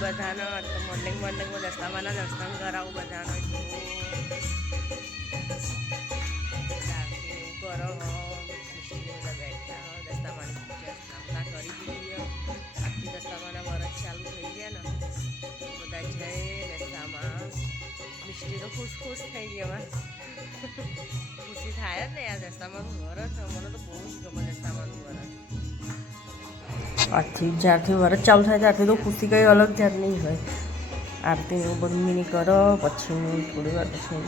બધાને તો મોર્નિંગમાં દસ્તામાના દર્શન કરાવું બધાને એવું કરો બધા બેઠા દસ્તામાની પૂજા કરી દીધી આજથી દસ્તામાના વરસ ચાલુ થઈ ગયા ને બધા જય દસ્તામાં મિસ્ટી તો ખુશ થઈ ગયા ખુશી થાય જ ને યાર દસ્તામાનું વરસ મને તો બહુ જ ગમે દસ્તામાનું વરસ આજથી જ્યારથી વરસ ચાલુ થાય ત્યારથી તો ખુશી કંઈ અલગ જાતની હોય આરતી એવું બધું મિની કરો પછી હું થોડી વાર પછી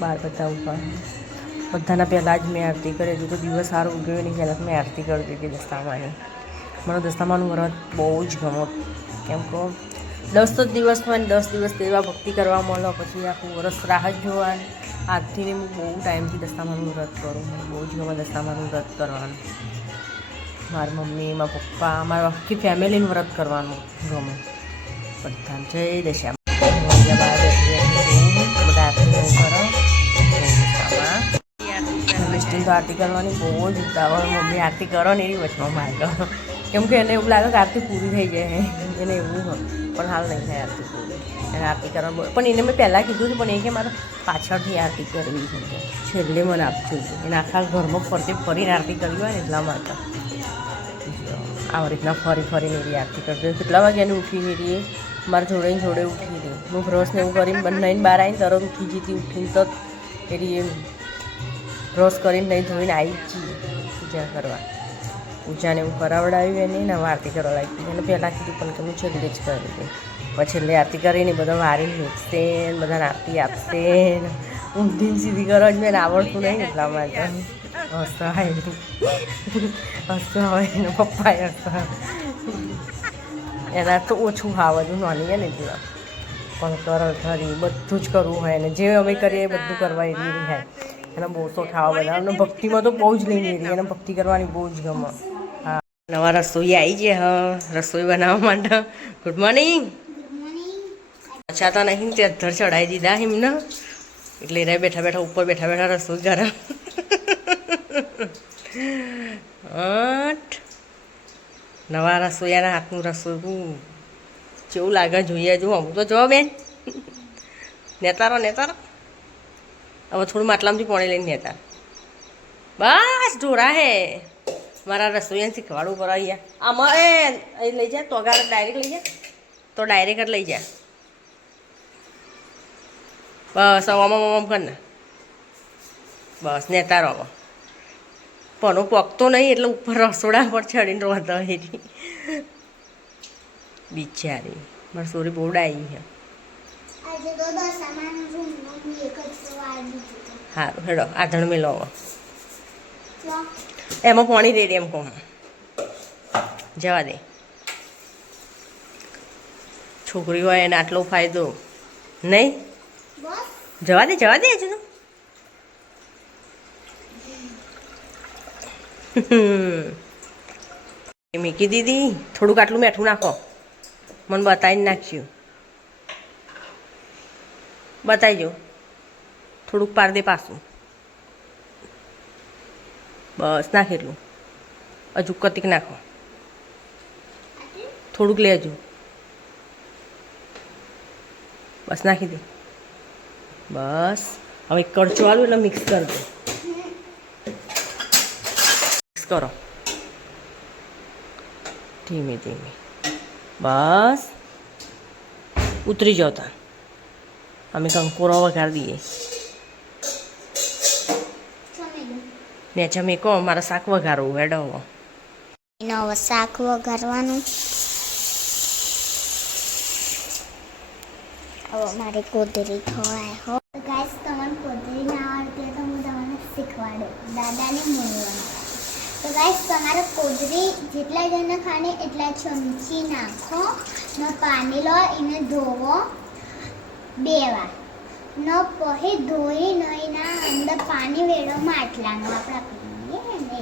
બહાર બધા ઉભા બધાના પહેલાં જ મેં આરતી કરી હજુ તો દિવસ સારો ઉગ્યો નહીં પહેલાં મેં આરતી કરી દીધી દસ્તામાની મને દસ્તામાનું વ્રત બહુ જ ગમો કેમ કહો 10 જ દિવસ હોય ને 10 દિવસ તેવા ભક્તિ કરવા મળે પછી આખું વરસ રાહ જ જોવાની આજથી હું બહુ ટાઈમથી દસ્તામાનું વ્રત કરું મને બહુ જ ગમે દસ્તામાનું વ્રત કરવાનું મારી મમ્મી મારા પપ્પા મારા આખી ફેમિલીનું વ્રત કરવાનું ગમે બધા જય દશા બધા મિસ્ટી તો આરતી કરવાની બહુ જ ઉતાવળ મમ્મી આરતી કરો ને એવી વચમાં માર્ગ કેમ કે એને એવું લાગે કે આરતી પૂરી થઈ જાય એને એવું હોય પણ હાલ નહીં થાય આરતી પૂરી એને આરતી કરવાનું પણ એને મેં પહેલાં કીધું હતું પણ એ કે મારે પાછળથી આરતી કરવી છે છેલ્લે મને આપશું એને આખા ઘરમાં ફરીને આરતી કરવી હોય ને એટલા માટે આવી રીતના ફરીને એવી આરતી કરજો કેટલા વાગ્યાની ઉઠીને રહીએ મારા જોડે ઉઠી રહી હું બ્રશને એવું કરીને બનાવીને બહાર આવીને તરત ઉઠી જતી ઉઠીને તો એરી બ્રશ કરીને નહીં ધોઈને આવી જ જઈએ પૂજા કરવા પૂજાને એવું કરાવડાવ્યું એને ને આરતી કરવા લાગી એને પહેલાં કીધું પણ કે હું છેલ્લે જ કરી દઉં પછી છેલ્લે આરતી કરીને બધા વારીને મૂકશે ને બધાને આરતી આપશે ને ઊંધી સીધી કરવા જ મેં આવડતું નહીં એટલા માટે હસતા હોય ને પપ્પાએ હસતા એના તો ઓછું ખાવાનું નાની ને એટલે પણ ખરી બધું જ કરવું હોય ને જે અમે કરીએ એ બધું કરવા એવી થાય એને બહુ તો ખાવા બધા અને ભક્તિમાં તો બહુ જ લઈને રહી એને ભક્તિ કરવાની બહુ જ ગમે હા નવા રસોઈ આવી છે હા રસોઈ બનાવવા માટે ગુડ મોર્નિંગ અચ્છા તો નહીં તે અધર ચડાવી દીધા એમને એટલે એને બેઠા ઉપર બેઠા રસોઈ કરે નવા રસોઈયાના હાથનું રસોઈ કેવું લાગે જોઈએ જો અમુક તો જો બેન નેતારો હવે થોડું માટલામાંથી પાણી લઈને નેતા બસ ઢોરા હે મારા રસોઈયાને શીખવાડવું પડે અહીંયા આમાં એ લઈ જા તોગાર ડાયરેક્ટ લઈ જા તો ડાયરેક્ટ જ લઈ જા બસ આમ કર ને બસ નેતારો હવે પનો પકતો નહીં એટલે ઉપર રસોડા પર ચડીને રોતા એરી બિચારી મારી સોરી બહુ ડાઈ છે સારું હેડો આધણ મેલો એમાં પાણી રેડી એમ કહું જવા દે છોકરી હોય એને આટલો ફાયદો નહીં જવા દે હજુ તો મીકી દીધી થોડુંક આટલું મીઠું નાખો મને બતાવીને નાખ્યું બતાવીજો થોડુંક પાર દે પાછું બસ નાખ એટલું હજુ કતિક નાખો થોડુંક લે હજુ બસ નાખી દે બસ હવે કરચો આલું એટલે મિક્સ કરી દો મિક્સ કરો ધીમે બસ ઉતરી જાઓ તા અમે કંકોરો વઘાર દઈએ નેચા મેં કહો મારા શાક વઘારવું હેડો હવે શાક વઘારવાનું હવે મારી કોતરી ખવાય હો ગાઈસ તમને કોતરી ના આવડતી તો હું તમને શીખવાડું દાદાને મળવાનું તો ગાઈસ તમારે કોતરી જેટલા જણને ખાને એટલા ચમચી નાખો ને પાણી લો એને ધોવો 2 વાર ન પછી ધોઈ નહીના અંદર પાણી વેડો માટલાનું આપણા પીએ ને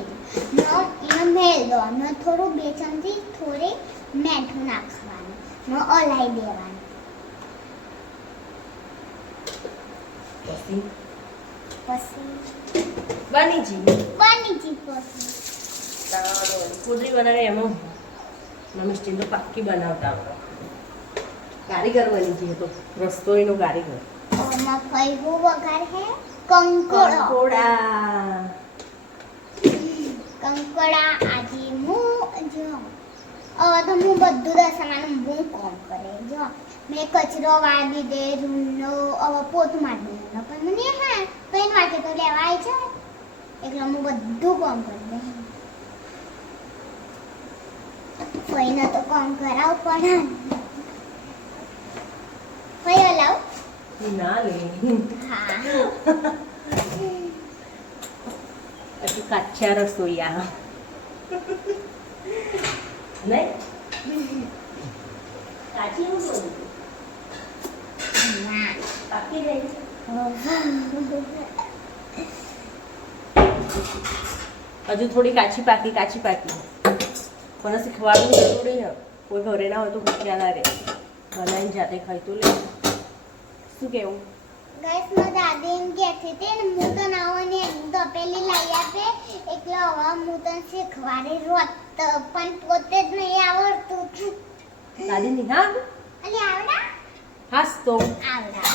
એને મેળ દો ને થોડું 2 ચમચી થોડી મીઠું નાખવાનું ને ઓલાઈ દેવાનું પછી બની જી પછી કુદરી બનાવે એમાં મમ્મી સ્ટીલ તો પાક્કી બનાવતા કારીગર બની જઈએ તો રસોઈનો કારીગર. ઓમાં કયું વઘાર હે કંકોડો કંકોડા આજે હું જો હવે તો હું બધું દસમાનું હું કોમ કરે જો મેં કચરો વાળી દે રૂમનો હવે પોતું મારી દે પણ મને હા પેન વાટે તો લેવા આવી છે એટલે હું બધું કોમ કરી દે કોઈને તો કોમ કરાવ પડે કોઈ હલાવ ના લે હા હજુ કાચા રસોઈયા નહીં કાચી હું બોલું ના પાકી રહી છે હજુ થોડી કાચી પાકી પણ શીખવાડવું જરૂરી છે કોઈ ઘરે ના હોય તો ભૂખ્યા ના રહે બનાવીને જાતે ખાઈ તો લે શું કેવું ગાઈસ મારી દાદી એમ કહેતી હતી ને હું તો ના હોય ને તપેલી લાવી આપે એટલે હવે હું તને શીખવાડી રોત પણ પોતે જ નહીં આવડતું દાદી ની હા અલી આવડા હાસ તો આવડા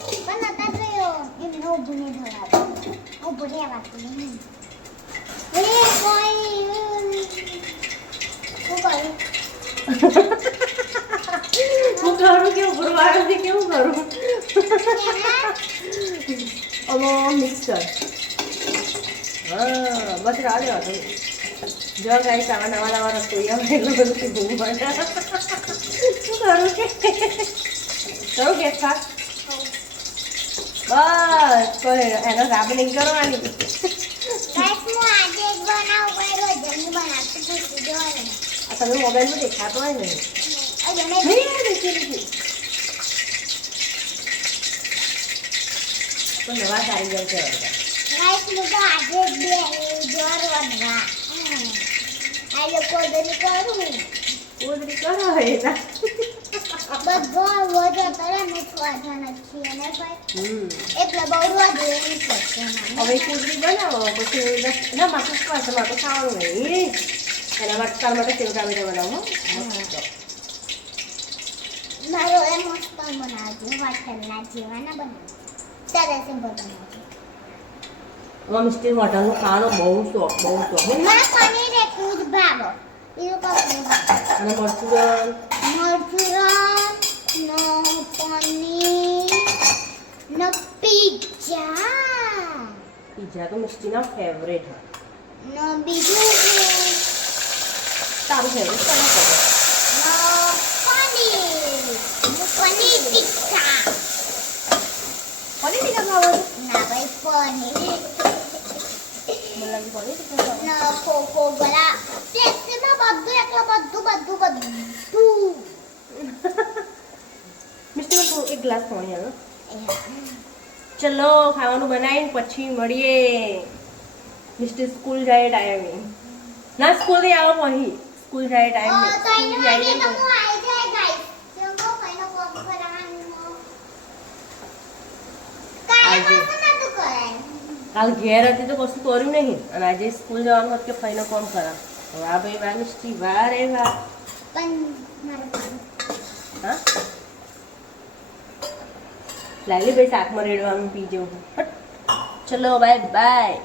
પણ અત્યારે તો એમને ઊભું નહીં થવાતું ઊભું રહેવાતું નહીં એ કોઈ શું કરું હું કરું કેવું ગુરુવારથી કેવું કરું હવે મિક્સ કર હા બસ રાડે હતો જો ગાઈસ આવા નવા રસોઈયા હોય એટલું બધું શીખવું પડે શું કરું કે કરું કે ખાસ બસ કોઈ એનો રાબ નહીં કરવાની ગાઈસ હું આજે એક બનાવું પણ રોજ નહીં બનાવતી પૂછી જોવાનું આ તમે મોબાઈલમાં દેખાતો હોય ને અજને તો નવા કારીગર છે ગાઈસ હું તો આજે જ બે જોર વનવા આ લોકો દની કરું ઓદરી કરો એના બધો વજો તરે મુખવા નથી અને ભાઈ એટલે બહુ વધુ એની પડશે હવે કુદરી બનાવો પછી ના માથું પાસે માથું ખાવાનું નહીં એના માટે તાર માટે સેવ ટામેટા બનાવો મસ્ત મારો એ મસ્ત બનાવજો હોટલના જેવાના બનાવજો ત્યારે સિમ્પલ બનાવજો મિસ્ટી હોટલનું ખાવાનું બહુ શોખ મને પનીર એટલું જ ભાવે બીજું કશું અને મરચું મરચું નો પનીર નો પિઝા પીઝા તો મિસ્ટીના ફેવરેટ હોય નો બીજું તારું ફેવરેટ કોને ખબર નો પનીર ટિક્કા પનીર ટીકા ખાવાનું ના ભાઈ પનીર મને લાગે પનીર ટીકા ખાવાનું ના કોકો ગલા ટેસ્ટમાં બધું બધું મિસ્ટીમાં થોડું એક ગ્લાસ પાણી આવે ચલો ખાવાનું બનાવીને પછી મળીએ મિસ્ટી સ્કૂલ જાય ટાઈમે ના સ્કૂલથી આવો પછી સ્કૂલ જાય ટાઈમે સ્કૂલ જાય કાલ ઘેર હતી તો કશું કર્યું નહીં અને આજે સ્કૂલ જવાનું હતું કે ફઈને કોમ કરા વાહ ભાઈ વાહ મિસ્ટી વાહ રે વાહ હા લાલી ભાઈ શાકમાં રેડવાનું પી જવું ચલો બાય બાય